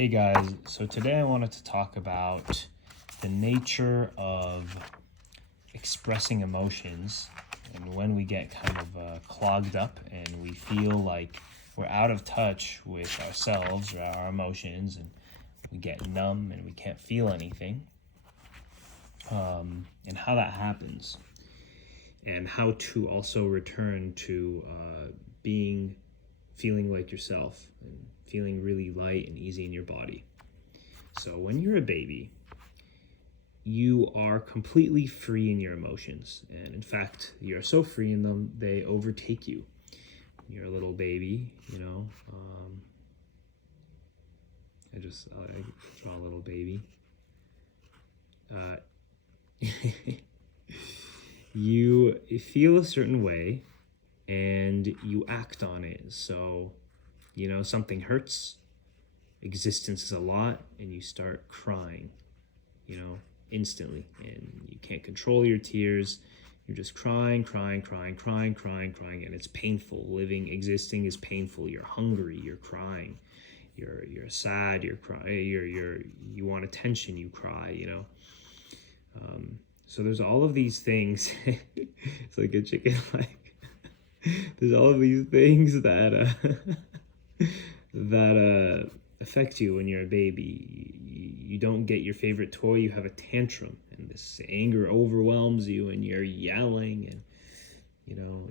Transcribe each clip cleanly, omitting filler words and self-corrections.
Hey guys, so today I wanted to talk about the nature of expressing emotions and when we get kind of clogged up and we feel like we're out of touch with ourselves or our emotions and we get numb and we can't feel anything, and how that happens, and how to also return to feeling like yourself and feeling really light and easy in your body. So when you're a baby, you are completely free in your emotions. And in fact, you're so free in them, they overtake you. You're a little baby, I draw a little baby. You feel a certain way and you act on it. So, something hurts, existence is a lot, and you start crying, instantly. And you can't control your tears. You're just crying, and it's painful. Existing is painful. You're hungry, you're crying. You're sad, you're crying, you want attention, you cry, So there's all of these things. It's like a chicken like there's all of these things that affect you when you're a baby. You don't get your favorite toy, you have a tantrum, and this anger overwhelms you, and you're yelling, and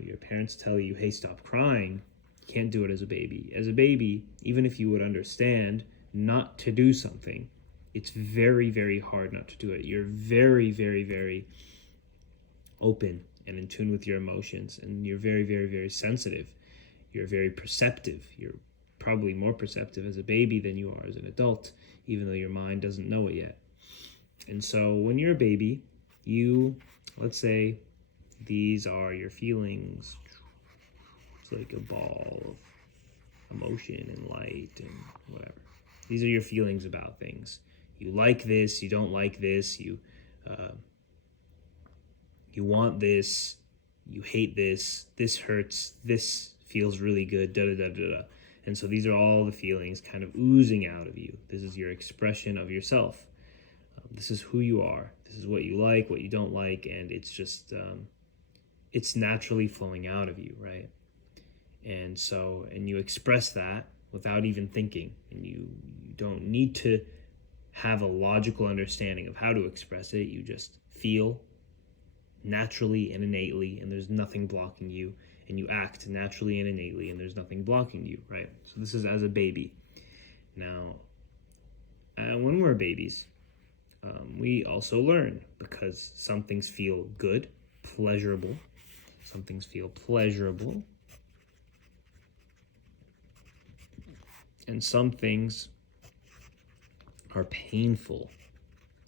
your parents tell you, hey, stop crying. You can't do it as a baby. As a baby, even if you would understand not to do something, it's very, very hard not to do it. You're very, very, very open and in tune with your emotions, and you're very, very, very sensitive. You're very perceptive. You're probably more perceptive as a baby than you are as an adult, even though your mind doesn't know it yet. And so when you're a baby, let's say these are your feelings. It's like a ball of emotion and light and whatever. These are your feelings about things. You like this, you don't like this, you want this, you hate this, this hurts, this feels really good, da da da da da. And so these are all the feelings kind of oozing out of you. This is your expression of yourself. This is who you are. This is what you like, what you don't like, and it's just, it's naturally flowing out of you, right? And you express that without even thinking, and you don't need to have a logical understanding of how to express it. You just feel naturally and innately, and there's nothing blocking you, and you act naturally and innately, and there's nothing blocking you, right? So this is as a baby. Now, when we're babies, we also learn, because some things feel good, pleasurable. Some things feel pleasurable. And some things are painful,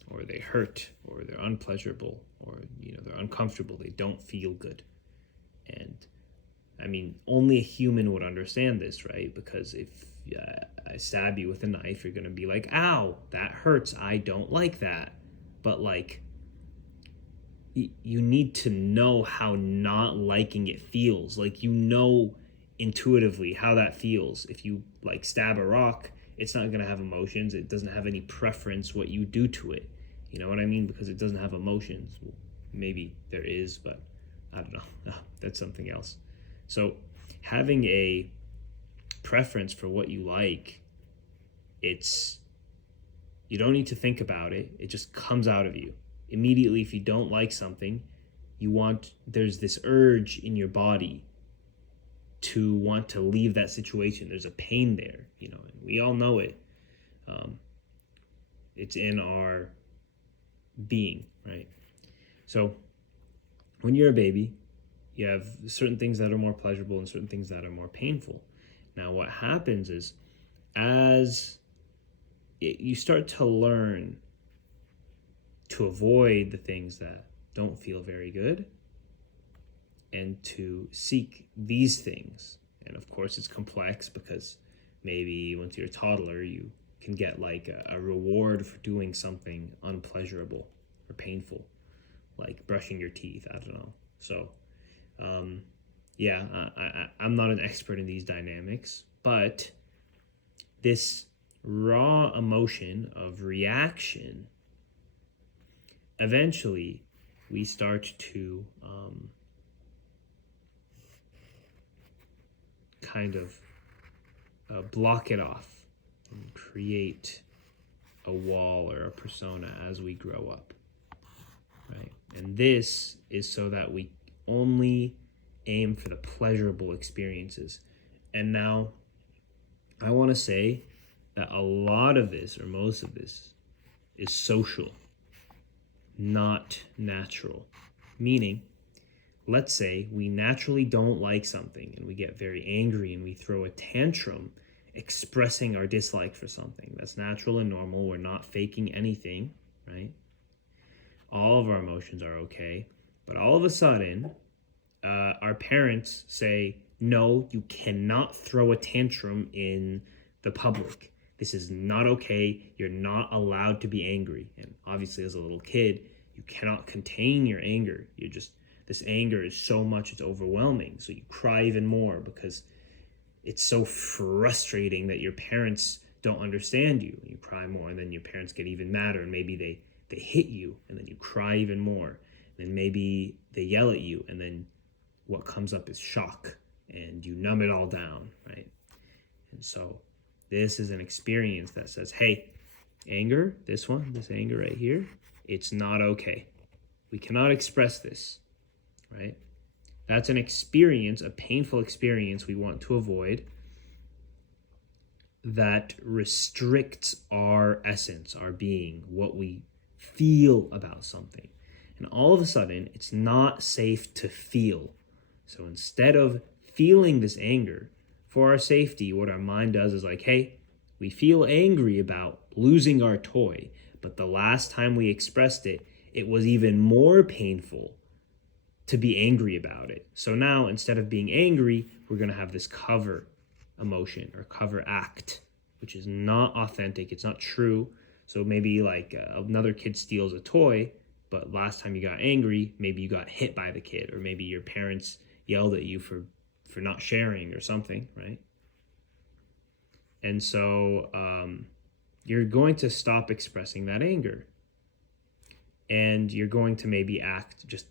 or they hurt, or they're unpleasurable, or they're uncomfortable. They don't feel good. And I mean, only a human would understand this, right? Because if I stab you with a knife, you're gonna be like, ow, that hurts, I don't like that. But like, you need to know how not liking it feels. Like, intuitively how that feels. If you like stab a rock, it's not going to have emotions. It doesn't have any preference what you do to it. You know what I mean? Because it doesn't have emotions. Well, maybe there is, but I don't know. That's something else. So having a preference for what you like, you don't need to think about it. It just comes out of you. Immediately, if you don't like something, there's this urge in your body to want to leave that situation. There's a pain there, and we all know it. It's in our being, right? So when you're a baby, you have certain things that are more pleasurable and certain things that are more painful. Now, what happens is, you start to learn to avoid the things that don't feel very good, and to seek these things. And of course, it's complex, because maybe once you're a toddler, you can get like a reward for doing something unpleasurable or painful, like brushing your teeth. I don't know. So, I'm not an expert in these dynamics, but this raw emotion of reaction, eventually we start to kind of block it off and create a wall or a persona as we grow up, right? And this is so that we only aim for the pleasurable experiences. And now I want to say that a lot of this, or most of this, is social, not natural. Meaning, let's say we naturally don't like something and we get very angry and we throw a tantrum expressing our dislike for something. That's natural and normal. We're not faking anything, right? All of our emotions are okay. But all of a sudden, our parents say, no, you cannot throw a tantrum in the public. This is not okay. You're not allowed to be angry. And obviously, as a little kid, you cannot contain your anger. This anger is so much, it's overwhelming. So you cry even more because it's so frustrating that your parents don't understand you. You cry more, and then your parents get even madder, and maybe they hit you, and then you cry even more. And then maybe they yell at you, and then what comes up is shock, and you numb it all down, right? And so this is an experience that says, hey, anger, this anger right here, it's not okay. We cannot express this, right? That's an experience, a painful experience we want to avoid, that restricts our essence, our being, what we feel about something. And all of a sudden, it's not safe to feel. So instead of feeling this anger, for our safety, what our mind does is like, hey, we feel angry about losing our toy, but the last time we expressed it, it was even more painful to be angry about it. So now, instead of being angry, we're going to have this cover emotion or cover act, which is not authentic. It's not true. So maybe like another kid steals a toy, but last time you got angry, maybe you got hit by the kid, or maybe your parents yelled at you for not sharing or something, right? And so you're going to stop expressing that anger. And you're going to maybe just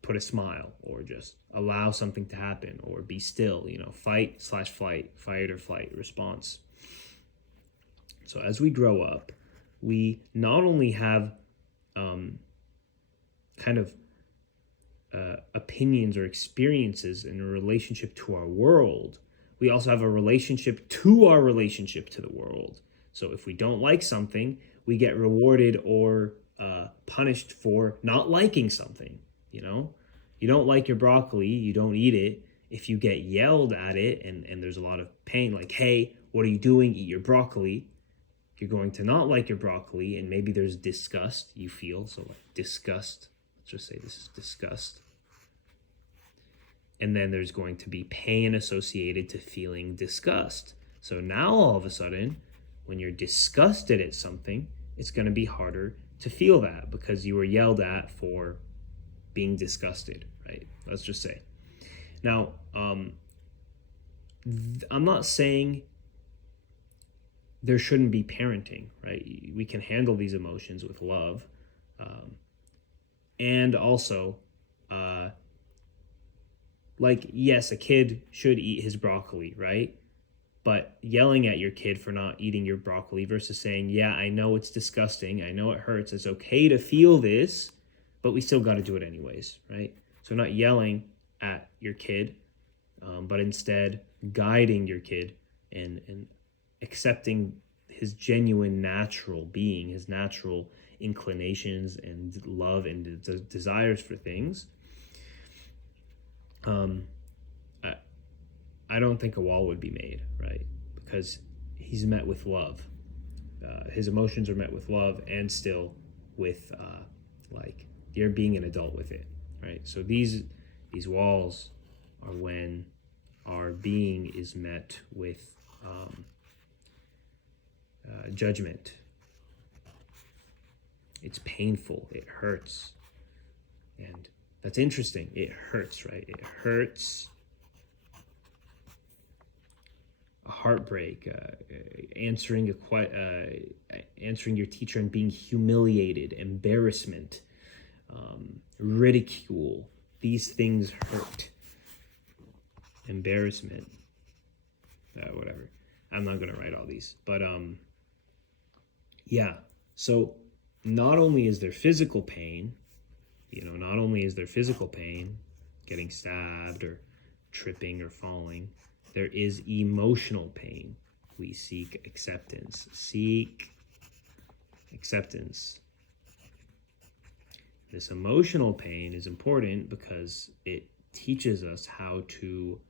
put a smile, or just allow something to happen, or be still, fight or flight response. So as we grow up, we not only have opinions or experiences in a relationship to our world, we also have a relationship to our relationship to the world. So if we don't like something, we get rewarded or punished for not liking something. You don't like your broccoli, you don't eat it. If you get yelled at it and there's a lot of pain, like, hey, what are you doing? Eat your broccoli. You're going to not like your broccoli, and maybe there's disgust you feel. So like disgust, let's just say this is disgust. And then there's going to be pain associated to feeling disgust. So now all of a sudden, when you're disgusted at something, it's going to be harder to feel that because you were yelled at for being disgusted, right? Let's just say. Now, I'm not saying there shouldn't be parenting, right? We can handle these emotions with love. And also, yes, a kid should eat his broccoli, right? But yelling at your kid for not eating your broccoli versus saying, yeah, I know it's disgusting, I know it hurts, it's okay to feel this, but we still got to do it anyways, right? So not yelling at your kid, but instead guiding your kid and accepting his genuine natural being, his natural inclinations and love and desires for things. I don't think a wall would be made, right? Because he's met with love. His emotions are met with love, and still with you're being an adult with it, right? So these walls are when our being is met with judgment. It's painful. It hurts. And that's interesting. It hurts, right? It hurts heartbreak, answering your teacher and being humiliated, embarrassment, ridicule. These things hurt. Embarrassment, whatever. I'm not gonna write all these, but yeah. So not only is there physical pain, not only is there physical pain, getting stabbed or tripping or falling, there is emotional pain. We seek acceptance. Seek acceptance. This emotional pain is important because it teaches us how to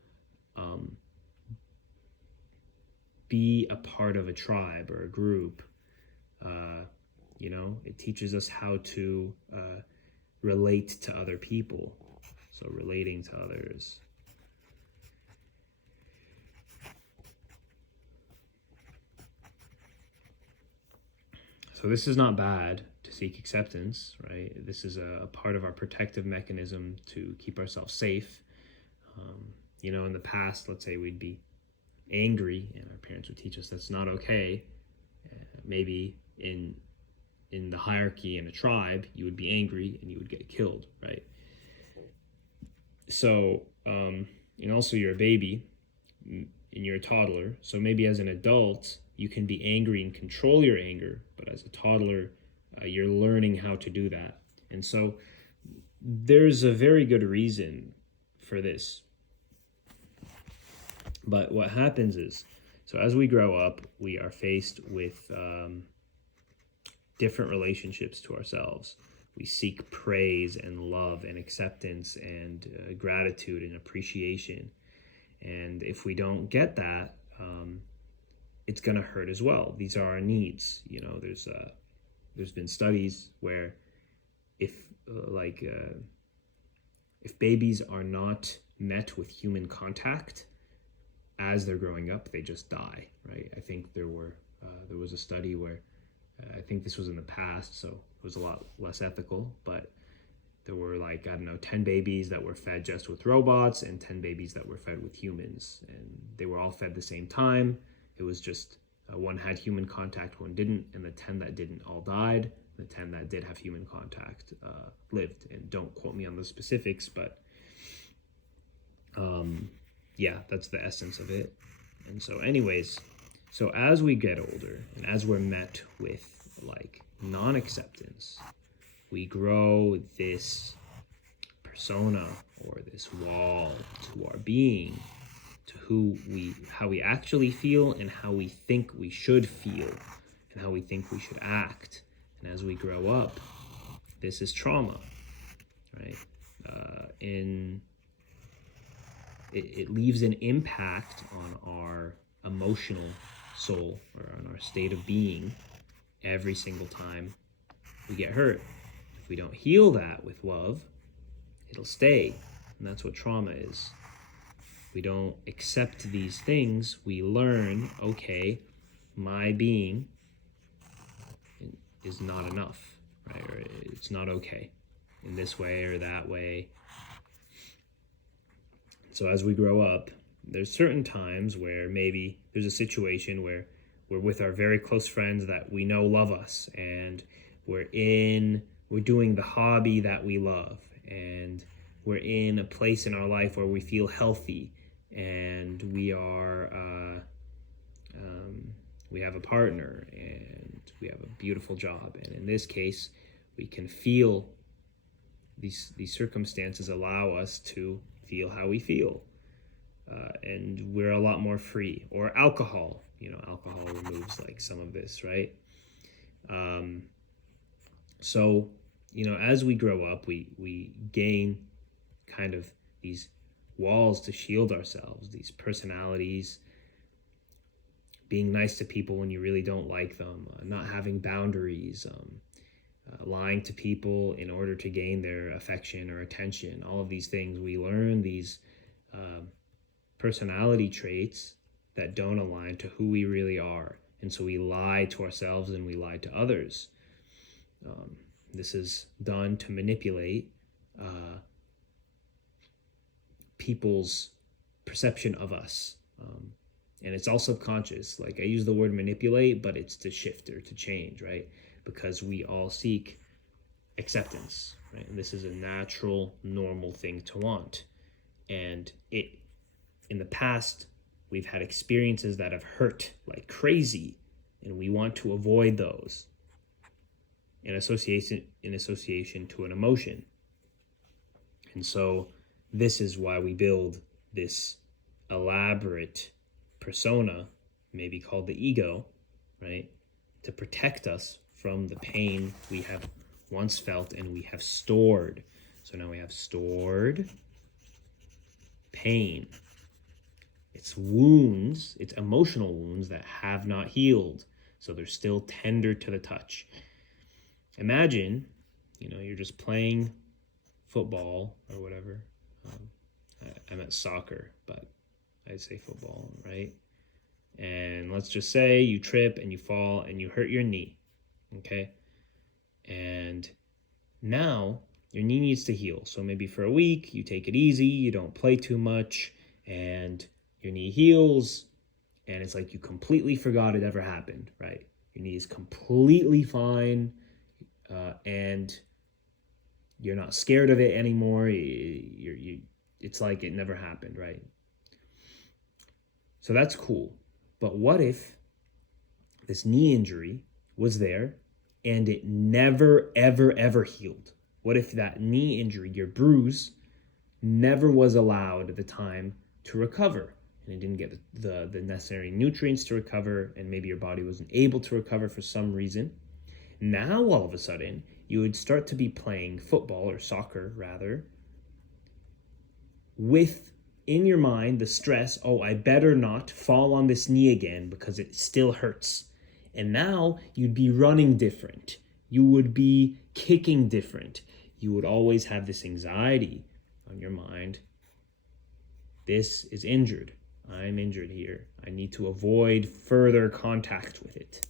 be a part of a tribe or a group. It teaches us how to relate to other people. So relating to others. So this is not bad to seek acceptance, right? This is a part of our protective mechanism to keep ourselves safe. In the past, let's say we'd be angry and our parents would teach us that's not okay. Maybe in the hierarchy in a tribe, you would be angry and you would get killed, right? So, and also you're a baby and you're a toddler. So maybe as an adult, you can be angry and control your anger, but as a toddler, you're learning how to do that. And so there's a very good reason for this. But what happens is, so as we grow up, we are faced with different relationships to ourselves. We seek praise and love and acceptance and gratitude and appreciation. And if we don't get that, it's going to hurt as well. These are our needs. There's been studies where if babies are not met with human contact as they're growing up, they just die, right? I think there was a study where I think this was in the past, so it was a lot less ethical, but there were 10 babies that were fed just with robots and 10 babies that were fed with humans, and they were all fed the same time. It was just one had human contact, one didn't, and the 10 that didn't all died. The 10 that did have human contact lived. And don't quote me on the specifics, but yeah, that's the essence of it. And so anyways, so as we get older and as we're met with non-acceptance, we grow this persona or this wall to our being, to how we actually feel and how we think we should feel and how we think we should act. And as we grow up, this is trauma, right? It leaves an impact on our emotional soul or on our state of being every single time we get hurt. If we don't heal that with love, it'll stay. And that's what trauma is. We don't accept these things. We learn, okay, my being is not enough, right? Or it's not okay in this way or that way. So as we grow up, there's certain times where maybe there's a situation where we're with our very close friends that we know love us, and we're doing the hobby that we love, and we're in a place in our life where we feel healthy, and we have a partner, and we have a beautiful job. And in this case, we can feel these circumstances allow us to feel how we feel. And we're a lot more free. Or alcohol, alcohol removes some of this, right? So, as we grow up, we gain kind of these walls to shield ourselves, these personalities, being nice to people when you really don't like them, not having boundaries, lying to people in order to gain their affection or attention. All of these things, we learn these personality traits that don't align to who we really are. And so we lie to ourselves and we lie to others. This is done to manipulate people's perception of us. And it's all subconscious. Like I use the word manipulate, but it's to shift or to change, right? Because we all seek acceptance, right? And this is a natural, normal thing to want. And in the past, we've had experiences that have hurt like crazy, and we want to avoid those in association to an emotion. And so this is why we build this elaborate persona, maybe called the ego, right? To protect us from the pain we have once felt and we have stored. So now we have stored pain. It's wounds, it's emotional wounds that have not healed. So they're still tender to the touch. Imagine, you're just playing football or whatever. I meant soccer, but I'd say football, right? And let's just say you trip and you fall and you hurt your knee, okay? And now your knee needs to heal. So maybe for a week, you take it easy, you don't play too much, and your knee heals, and it's like you completely forgot it ever happened, right? Your knee is completely fine, and you're not scared of it anymore. It's like it never happened, right? So that's cool. But what if this knee injury was there and it never, ever, ever healed? What if that knee injury, your bruise, never was allowed the time to recover? And it didn't get the necessary nutrients to recover, and maybe your body wasn't able to recover for some reason. Now, all of a sudden, you would start to be playing football, or soccer rather, with in your mind the stress, oh, I better not fall on this knee again because it still hurts. And now you'd be running different. You would be kicking different. You would always have this anxiety on your mind. This is injured. I'm injured here. I need to avoid further contact with it.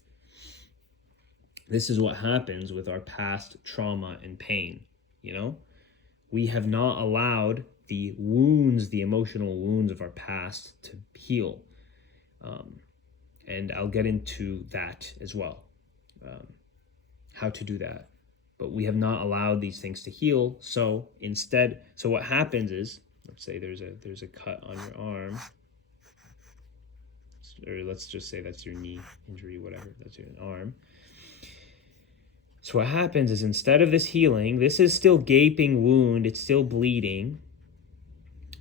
This is what happens with our past trauma and pain, We have not allowed the wounds, the emotional wounds of our past to heal. And I'll get into that as well, how to do that. But we have not allowed these things to heal. So what happens is, let's say there's a cut on your arm, or let's just say that's your knee injury, whatever, that's your arm. So what happens is, instead of this healing, this is still gaping wound, it's still bleeding.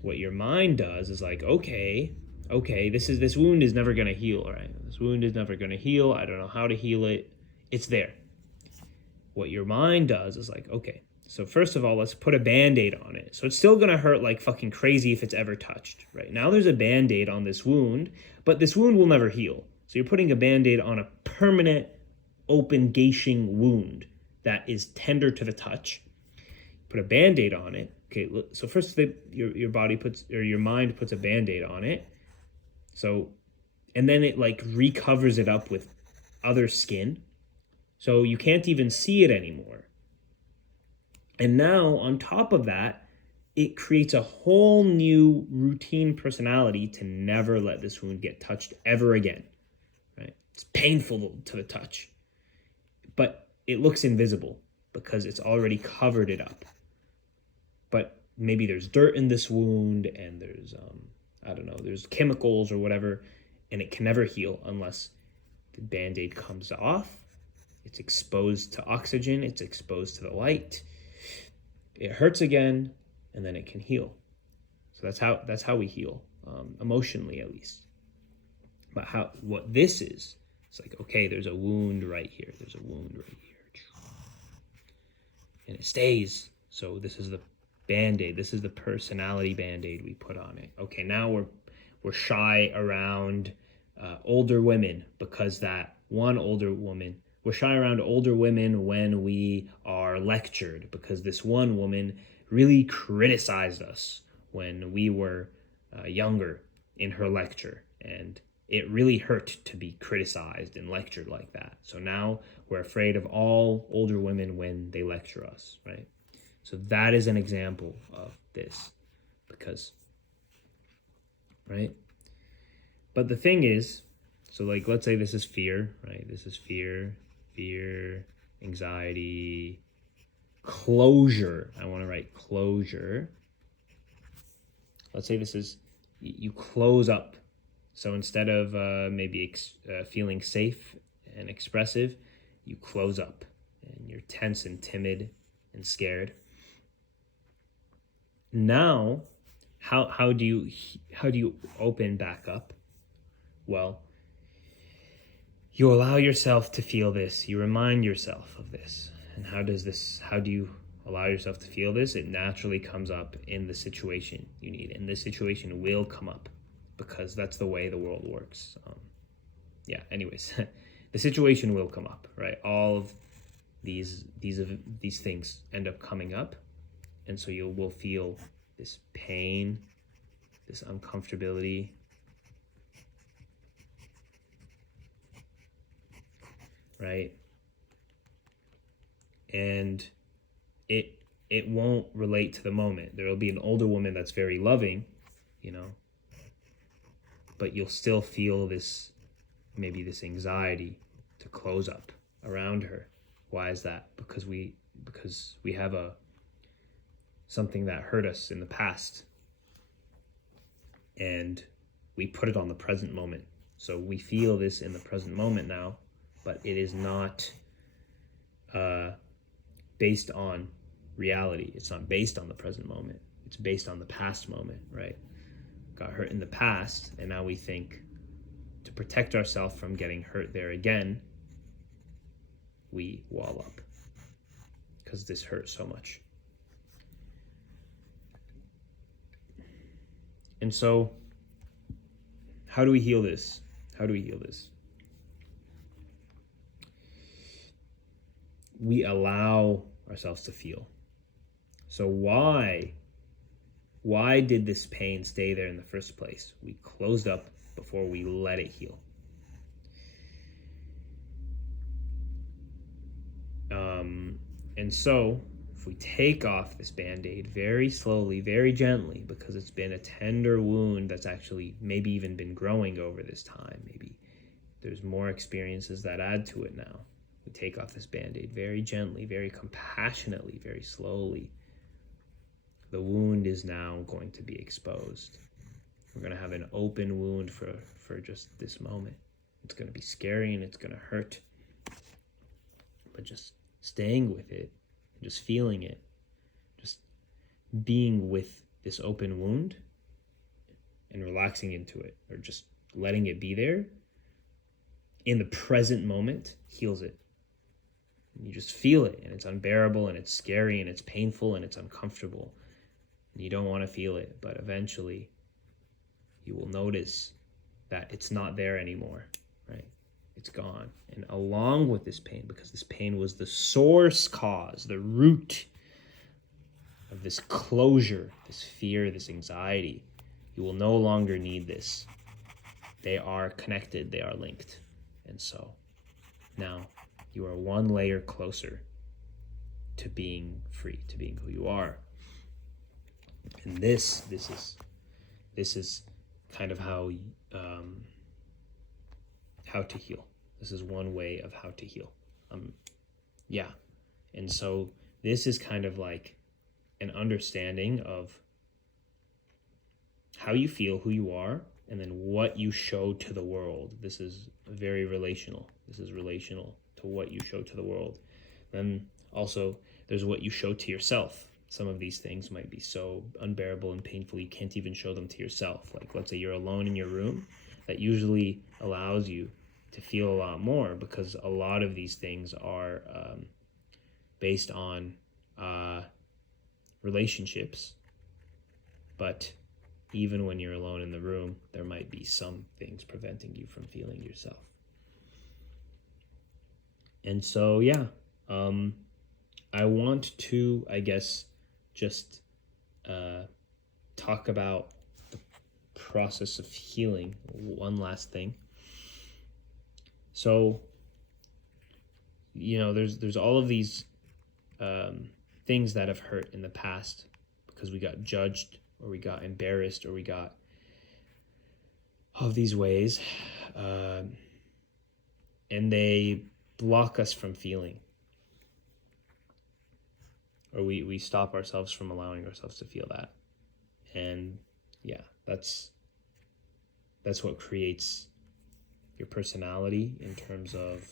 What your mind does is like, okay, this wound is never going to heal, right? This wound is never going to heal. I don't know how to heal it. It's there. What your mind does is like, okay, so first of all, let's put a Band-Aid on it. So it's still going to hurt like fucking crazy if it's ever touched, right? Now there's a Band-Aid on this wound, but this wound will never heal. So you're putting a Band-Aid on a permanent open gashing wound that is tender to the touch. Put a Band-Aid on it. Okay, so first your body puts, or your mind puts a Band-Aid on it. So, and then it like recovers it up with other skin. So you can't even see it anymore. And now on top of that, it creates a whole new routine personality to never let this wound get touched ever again, right? It's painful to the touch, but it looks invisible because it's already covered it up. But maybe there's dirt in this wound, and there's, there's chemicals or whatever, and it can never heal unless the Band-Aid comes off. It's exposed to oxygen, it's exposed to the light. It hurts again, and then it can heal. So that's how we heal, emotionally at least. But what this is, it's like, okay, there's a wound right here. There's a wound right here. And it stays. So this is the Band-Aid. This is the personality Band-Aid we put on it. Okay, now we're shy around older women because that one older woman, we're shy around older women when we are lectured because this one woman really criticized us when we were younger in her lecture, and it really hurt to be criticized and lectured like that. So now we're afraid of all older women when they lecture us, right? So that is an example of this, because, right? But the thing is, so like, let's say this is fear, right? This is fear, anxiety, closure. I want to write closure. Let's say this is, you close up. So instead of maybe feeling safe and expressive, you close up and you're tense and timid and scared. Now, how do you open back up? Well, you allow yourself to feel this. You remind yourself of this. And how do you allow yourself to feel this? It naturally comes up in the situation you need. And this situation will come up because that's the way the world works. Anyways, the situation will come up, right? All of these things end up coming up. And so you will feel this pain, this uncomfortability, right? And it won't relate to the moment. There will be an older woman that's very loving, but you'll still feel this anxiety to close up around her. Why is that? Because we have something that hurt us in the past, and we put it on the present moment. So we feel this in the present moment now, but it is not based on reality. It's not based on the present moment. It's based on the past moment, right? Got hurt in the past, and now we think to protect ourselves from getting hurt there again, we wall up because this hurts so much. And so, how do we heal this? We allow ourselves to feel. So why did this pain stay there in the first place? We closed up before we let it heal. And so if we take off this Band-Aid very slowly, very gently, because it's been a tender wound that's actually maybe even been growing over this time, maybe there's more experiences that add to it now. We take off this Band-Aid very gently, very compassionately, very slowly. The wound is now going to be exposed. We're going to have an open wound for just this moment. It's going to be scary and it's going to hurt. But just staying with it, just feeling it, just being with this open wound and relaxing into it, or just letting it be there in the present moment heals it. And you just feel it, and it's unbearable, and it's scary, and it's painful, and it's uncomfortable. And you don't want to feel it, but eventually you will notice that it's not there anymore, right? It's gone. And along with this pain, because this pain was the source cause, the root of this closure, this fear, this anxiety, you will no longer need this. They are connected, they are linked. And so now you are one layer closer to being free, to being who you are. And this is kind of how to heal. This is one way of how to heal. And so this is kind of like an understanding of how you feel, who you are, and then what you show to the world. This is very relational. This is relational to what you show to the world. Then also there's what you show to yourself. Some of these things might be so unbearable and painful you can't even show them to yourself. Like, let's say you're alone in your room. That usually allows you to feel a lot more, because a lot of these things are based on relationships. But even when you're alone in the room, there might be some things preventing you from feeling yourself. And so, I want to, just talk about the process of healing. One last thing. So, there's all of these things that have hurt in the past because we got judged, or we got embarrassed, or we got of these ways, and they block us from feeling, or we stop ourselves from allowing ourselves to feel that. And yeah, that's what creates your personality in terms of,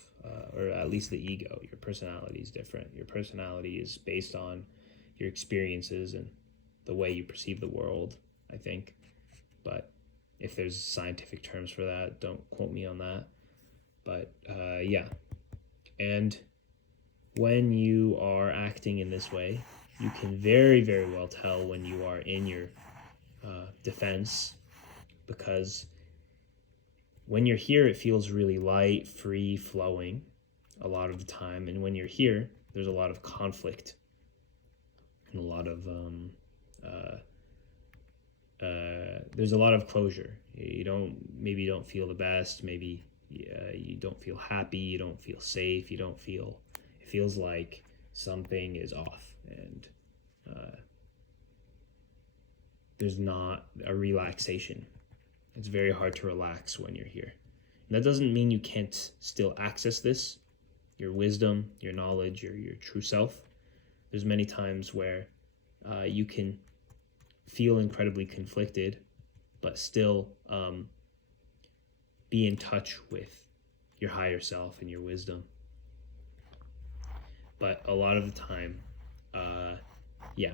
or at least the ego. Your personality is different. Your personality is based on your experiences and the way you perceive the world, I think. But if there's scientific terms for that, don't quote me on that. But yeah. And when you are acting in this way, you can very, very well tell when you are in your defense, because when you're here, it feels really light, free, flowing a lot of the time. And when you're here, there's a lot of conflict and a lot of there's a lot of closure. You don't feel the best. Maybe you don't feel happy. You don't feel safe. It feels like something is off, and there's not a relaxation. It's very hard to relax when you're here. And that doesn't mean you can't still access this, your wisdom, your knowledge, your true self. There's many times where you can feel incredibly conflicted, but still be in touch with your higher self and your wisdom. But a lot of the time, yeah.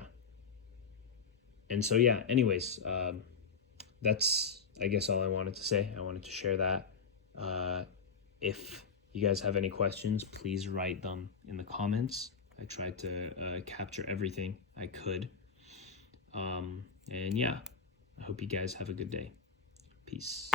And so, yeah, anyways, that's, I guess, all I wanted to say. I wanted to share that. If you guys have any questions, please write them in the comments. I tried to capture everything I could. And yeah, I hope you guys have a good day. Peace.